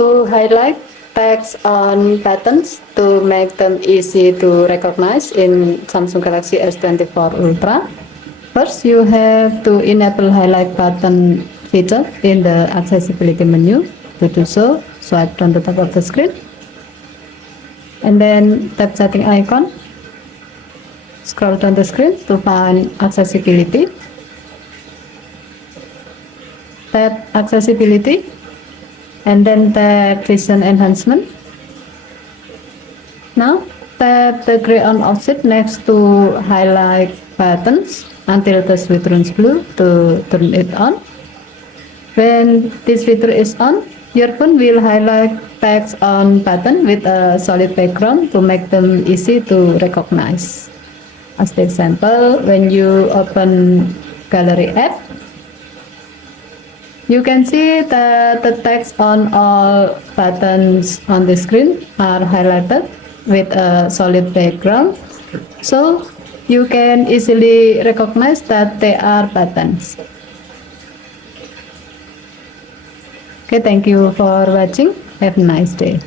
to highlight text on buttons to make them easy to recognize in Samsung Galaxy S24 Ultra. First, you have to enable highlight button feature in the accessibility menu. To do so, swipe on the top of the screen and then tap setting icon. Scroll down the screen to find accessibility. Tap accessibility and then tap vision enhancement. Now tap the gray on offset next to highlight buttons until the switch turns blue to turn it on. When this feature is on, your phone will highlight text on button with a solid background to make them easy to recognize. As the example, when you open Gallery app, you can see that the text on all buttons on the screen are highlighted with a solid background, so you can easily recognize that they are buttons. Okay, thank you for watching. Have a nice day.